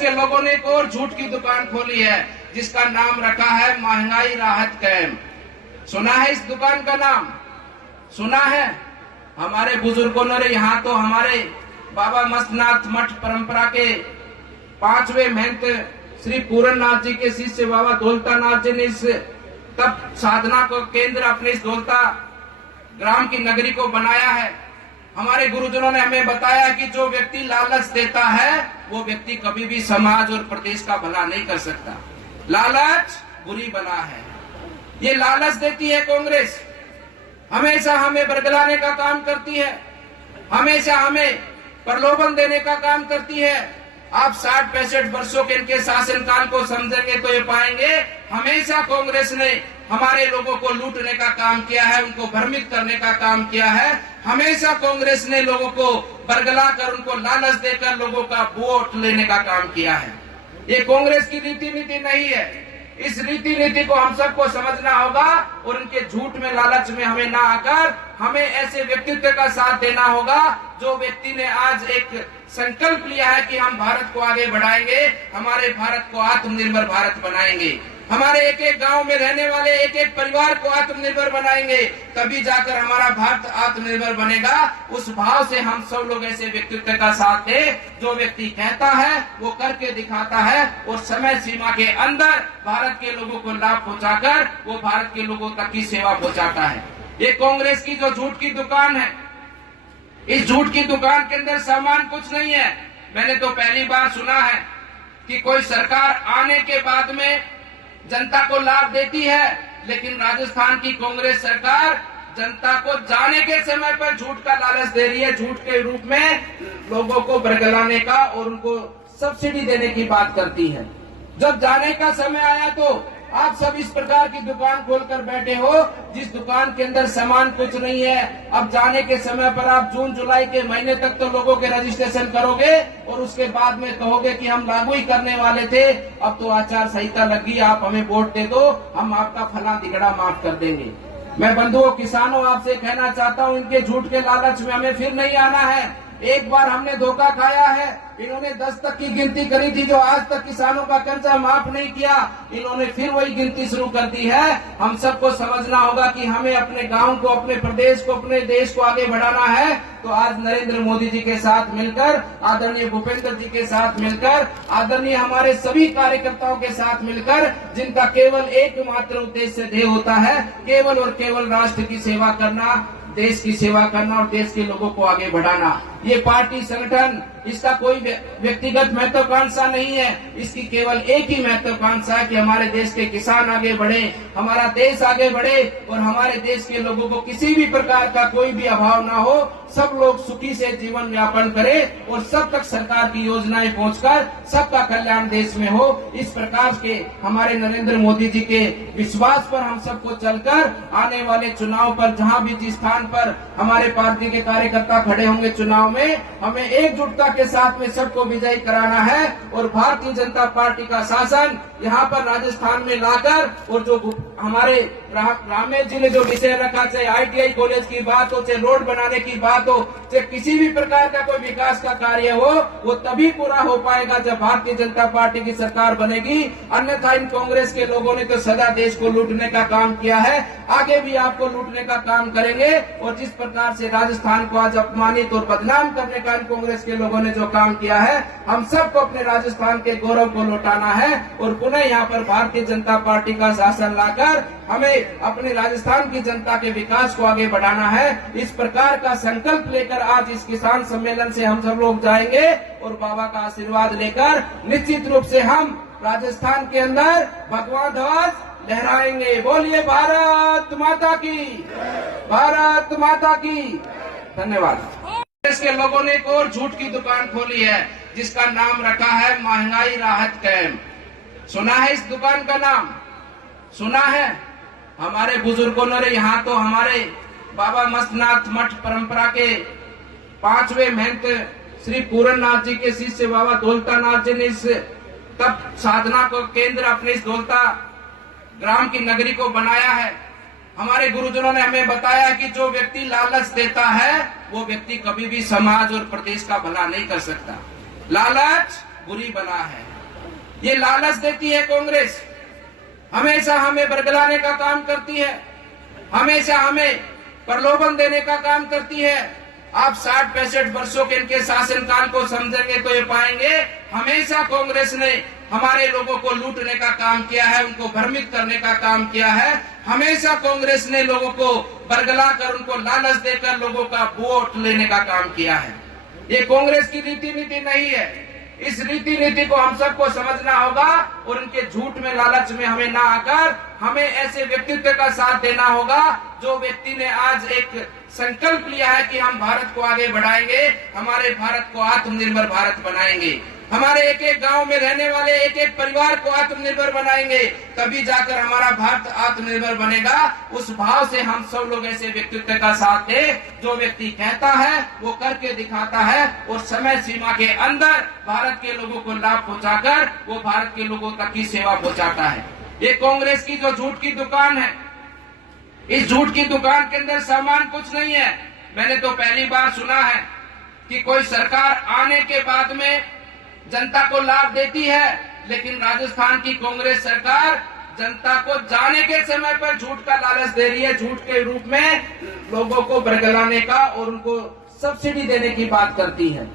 के लोगों ने एक और झूठ की दुकान खोली है जिसका नाम रखा है महंगाई राहत कैंप। सुना है इस दुकान का नाम? सुना है? हमारे बुजुर्गों ने यहाँ तो हमारे बाबा मस्तनाथ मठ परंपरा के 5वें महंत श्री पूरननाथ जी के शिष्य बाबा दौलतानाथ जी ने इस तप साधना को केंद्र अपने इस दौलता ग्राम की नगरी को बनाया है। हमारे गुरुजनों ने हमें बताया कि जो व्यक्ति लालच देता है वो व्यक्ति कभी भी समाज और प्रदेश का भला नहीं कर सकता। लालच बुरी बला है। ये लालच देती है कांग्रेस, हमेशा हमें बरगलाने का काम करती है, हमेशा हमें प्रलोभन देने का काम करती है। आप 60-65 वर्षों के इनके शासनकाल को समझेंगे तो ये पाएंगे हमेशा कांग्रेस ने हमारे लोगों को लूटने का काम किया है, उनको भ्रमित करने का काम किया है। हमेशा कांग्रेस ने लोगों को बरगला कर उनको लालच देकर लोगों का वोट लेने का काम किया है। ये कांग्रेस की रीति नीति नहीं है। इस रीति नीति को हम सबको समझना होगा और उनके झूठ में लालच में हमें ना आकर हमें ऐसे व्यक्तित्व का साथ देना होगा जो व्यक्ति ने आज एक संकल्प लिया है कि हम भारत को आगे बढ़ाएंगे, हमारे भारत को आत्मनिर्भर भारत बनाएंगे, हमारे एक एक गांव में रहने वाले एक एक परिवार को आत्मनिर्भर बनाएंगे, तभी जाकर हमारा भारत आत्मनिर्भर बनेगा। उस भाव से हम सब लोग ऐसे व्यक्तित्व का साथ दें जो व्यक्ति कहता है वो करके दिखाता है और समय सीमा के अंदर भारत के लोगों को लाभ पहुंचाकर वो भारत के लोगों तक की सेवा पहुंचाता है। ये कांग्रेस की जो झूठ की दुकान है, इस झूठ की दुकान के अंदर सामान कुछ नहीं है। मैंने तो पहली बार सुना है कि कोई सरकार आने के बाद में जनता को लाभ देती है, लेकिन राजस्थान की कांग्रेस सरकार जनता को जाने के समय पर झूठ का लालच दे रही है, झूठ के रूप में लोगों को बरगलाने का और उनको सब्सिडी देने की बात करती है। जब जाने का समय आया तो आप सब इस प्रकार की दुकान खोलकर बैठे हो जिस दुकान के अंदर सामान कुछ नहीं है। अब जाने के समय पर आप जून जुलाई के महीने तक तो लोगों के रजिस्ट्रेशन करोगे और उसके बाद में कहोगे कि हम लागू ही करने वाले थे, अब तो आचार संहिता लगी, आप हमें वोट दे दो, हम आपका फला दिगड़ा माफ कर देंगे। मैं बंधुओं किसानों आपसे कहना चाहता हूँ इनके झूठ के लालच में हमें फिर नहीं आना है। एक बार हमने धोखा खाया है। इन्होंने 10 तक की गिनती करी थी जो आज तक किसानों का कर्जा माफ नहीं किया, इन्होंने फिर वही गिनती शुरू कर दी है। हम सबको समझना होगा कि हमें अपने गांव को, अपने प्रदेश को, अपने देश को आगे बढ़ाना है। तो आज नरेंद्र मोदी जी के साथ मिलकर, आदरणीय भूपेंद्र जी के साथ मिलकर, आदरणीय हमारे सभी कार्यकर्ताओं के साथ मिलकर, जिनका केवल एकमात्र उद्देश्य ध्येय होता है केवल और केवल राष्ट्र की सेवा करना, देश की सेवा करना और देश के लोगों को आगे बढ़ाना। ये पार्टी संगठन इसका कोई व्यक्तिगत महत्वाकांक्षा नहीं है, इसकी केवल एक ही महत्वाकांक्षा है कि हमारे देश के किसान आगे बढ़े, हमारा देश आगे बढ़े और हमारे देश के लोगों को किसी भी प्रकार का कोई भी अभाव ना हो, सब लोग सुखी से जीवन यापन करें और सब तक सरकार की योजनाएं पहुंचकर सबका कल्याण देश में हो। इस प्रकार के हमारे नरेंद्र मोदी जी के विश्वास पर हम सबको चलकर आने वाले चुनाव पर जहां भी जिस स्थान पर हमारे पार्टी के कार्यकर्ता खड़े होंगे चुनाव में, हमें एकजुटता के साथ में सबको विजयी कराना है और भारतीय जनता पार्टी का शासन यहाँ पर राजस्थान में लाकर और जो हमारे रामेश जी ने जो विषय रखा, चाहे ITI कॉलेज की बात हो, चाहे रोड बनाने की बात हो, चाहे किसी भी प्रकार का कोई विकास का कार्य हो, वो तभी पूरा हो पाएगा जब भारतीय जनता पार्टी की सरकार बनेगी। अन्यथा इन कांग्रेस के लोगों ने तो सदा देश को लूटने का काम किया है, आगे भी आपको लूटने का काम करेंगे। और जिस प्रकार से राजस्थान को आज अपमानित और बदनाम करने का इन कांग्रेस के लोगों ने जो काम किया है, हम सबको अपने राजस्थान के गौरव को लौटाना है और पुनः यहाँ पर भारतीय जनता पार्टी का शासन लाकर हमें अपने राजस्थान की जनता के विकास को आगे बढ़ाना है। इस प्रकार का संकल्प लेकर आज इस किसान सम्मेलन से हम सब लोग जाएंगे और बाबा का आशीर्वाद लेकर निश्चित रूप से हम राजस्थान के अंदर भगवा ध्वज लहराएंगे। बोलिए भारत माता की, भारत माता की। धन्यवाद। देश के लोगों ने एक और झूठ की दुकान खोली है जिसका नाम रखा है महंगाई राहत कैंप। सुना है इस दुकान का नाम? सुना है? हमारे बुजुर्गों ने यहाँ तो हमारे बाबा मस्तनाथ मठ परंपरा के 5वें महंत श्री पूरननाथ जी के शिष्य बाबा दौलतानाथ जी ने इस तप साधना को केंद्र अपने इस दौलता ग्राम की नगरी को बनाया है। हमारे गुरुजनों ने हमें बताया कि जो व्यक्ति लालच देता है वो व्यक्ति कभी भी समाज और प्रदेश का भला नहीं कर सकता। लालच बुरी बला है। ये लालच देती है कांग्रेस, हमेशा हमें बरगलाने का काम करती है, हमेशा हमें प्रलोभन देने का काम करती है। आप 60-65 वर्षों के इनके शासनकाल को समझेंगे तो ये पाएंगे हमेशा कांग्रेस ने हमारे लोगों को लूटने का काम किया है, उनको भ्रमित करने का काम किया है। हमेशा कांग्रेस ने लोगों को बरगला कर, उनको लालच देकर लोगों का वोट लेने का काम किया है। ये कांग्रेस की रीति नीति नहीं है। इस रीति नीति को हम सबको समझना होगा और इनके झूठ में, लालच में हमें ना आकर हमें ऐसे व्यक्तित्व का साथ देना होगा जो व्यक्ति ने आज एक संकल्प लिया है कि हम भारत को आगे बढ़ाएंगे, हमारे भारत को आत्मनिर्भर भारत बनाएंगे, हमारे एक एक गांव में रहने वाले एक एक परिवार को आत्मनिर्भर बनाएंगे, तभी जाकर हमारा भारत आत्मनिर्भर बनेगा। उस भाव से हम सब लोग ऐसे व्यक्तित्व का साथ दें जो व्यक्ति कहता है वो करके दिखाता है और समय सीमा के अंदर भारत के लोगों को लाभ पहुंचाकर वो भारत के लोगों तक की सेवा पहुंचाता है। ये कांग्रेस की जो झूठ की दुकान है, इस झूठ की दुकान के अंदर सामान कुछ नहीं है। मैंने तो पहली बार सुना है कि कोई सरकार आने के बाद में जनता को लाभ देती है, लेकिन राजस्थान की कांग्रेस सरकार जनता को जाने के समय पर झूठ का लालच दे रही है, झूठ के रूप में लोगों को बरगलाने का और उनको सब्सिडी देने की बात करती है।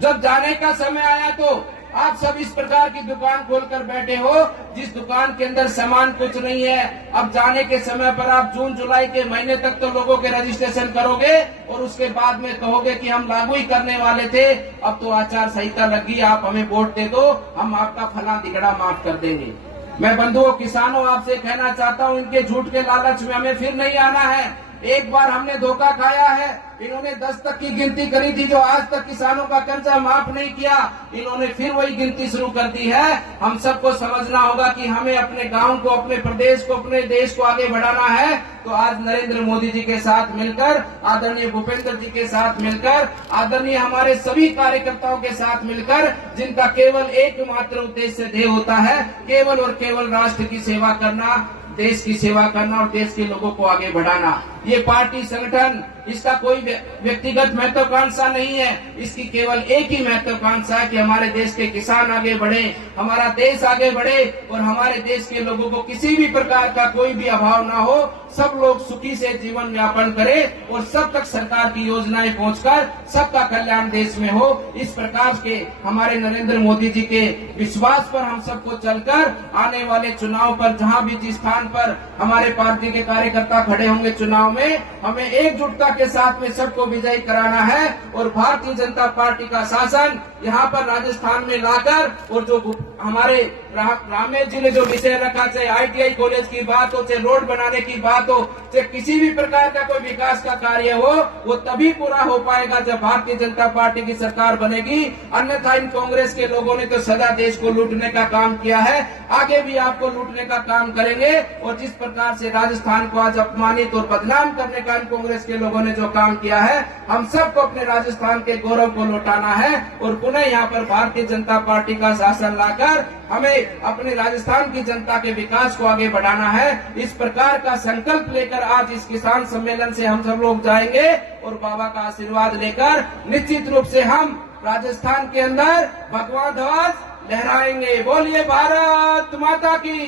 जब जाने का समय आया तो आप सब इस प्रकार की दुकान खोलकर बैठे हो जिस दुकान के अंदर सामान कुछ नहीं है। अब जाने के समय पर आप जून जुलाई के महीने तक तो लोगों के रजिस्ट्रेशन करोगे और उसके बाद में कहोगे कि हम लागू ही करने वाले थे, अब तो आचार संहिता लगी, आप हमें वोट दे दो, हम आपका फला दिगड़ा माफ कर देंगे। मैं बंधुओं किसानों आपसे कहना चाहता हूँ, इनके झूठ के लालच में हमें फिर नहीं आना है। एक बार हमने धोखा खाया है। इन्होंने 10 तक की गिनती करी थी, जो आज तक किसानों का कर्जा माफ नहीं किया, इन्होंने फिर वही गिनती शुरू कर दी है। हम सबको समझना होगा कि हमें अपने गांव को, अपने प्रदेश को, अपने देश को आगे बढ़ाना है। तो आज नरेंद्र मोदी जी के साथ मिलकर, आदरणीय भूपेंद्र जी के साथ मिलकर, आदरणीय हमारे सभी कार्यकर्ताओं के साथ मिलकर, जिनका केवल एकमात्र उद्देश्य ध्येय होता है, केवल और केवल राष्ट्र की सेवा करना, देश की सेवा करना और देश के लोगों को आगे बढ़ाना। ये पार्टी संगठन, इसका कोई व्यक्तिगत महत्वाकांक्षा नहीं है, इसकी केवल एक ही महत्वाकांक्षा है कि हमारे देश के किसान आगे बढ़े, हमारा देश आगे बढ़े और हमारे देश के लोगों को किसी भी प्रकार का कोई भी अभाव ना हो, सब लोग सुखी से जीवन यापन करें और सब तक सरकार की योजनाएं पहुंचकर सबका कल्याण देश में हो। इस प्रकार के हमारे नरेंद्र मोदी जी के विश्वास पर हम सबको चलकर आने वाले चुनाव पर, जहां भी जिस स्थान पर हमारे पार्टी के कार्यकर्ता खड़े होंगे चुनाव में, हमें एकजुटता के साथ में सबको विजयी कराना है और भारतीय जनता पार्टी का शासन यहाँ पर राजस्थान में लाकर, और जो हमारे रामेश जी ने जो विषय रखा, चाहे ITI कॉलेज की बात हो, चाहे रोड बनाने की बात हो, चाहे किसी भी प्रकार का कोई विकास का कार्य हो, वो तभी पूरा हो पाएगा जब भारतीय जनता पार्टी की सरकार बनेगी। अन्यथा इन कांग्रेस के लोगों ने तो सदा देश को लूटने का काम किया है, आगे भी आपको लूटने का काम करेंगे। और जिस प्रकार से राजस्थान को आज अपमानित और बदनाम करने का इन कांग्रेस के लोगों ने जो काम किया है, हम सबको अपने राजस्थान के गौरव को लौटाना है और पुनः यहाँ पर भारतीय जनता पार्टी का शासन लाकर हमें अपने राजस्थान की जनता के विकास को आगे बढ़ाना है। इस प्रकार का संकल्प लेकर आज इस किसान सम्मेलन से हम सब लोग जाएंगे और बाबा का आशीर्वाद लेकर निश्चित रूप से हम राजस्थान के अंदर भगवा ध्वज लहराएंगे। बोलिए भारत माता की,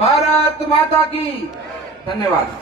भारत माता की। धन्यवाद।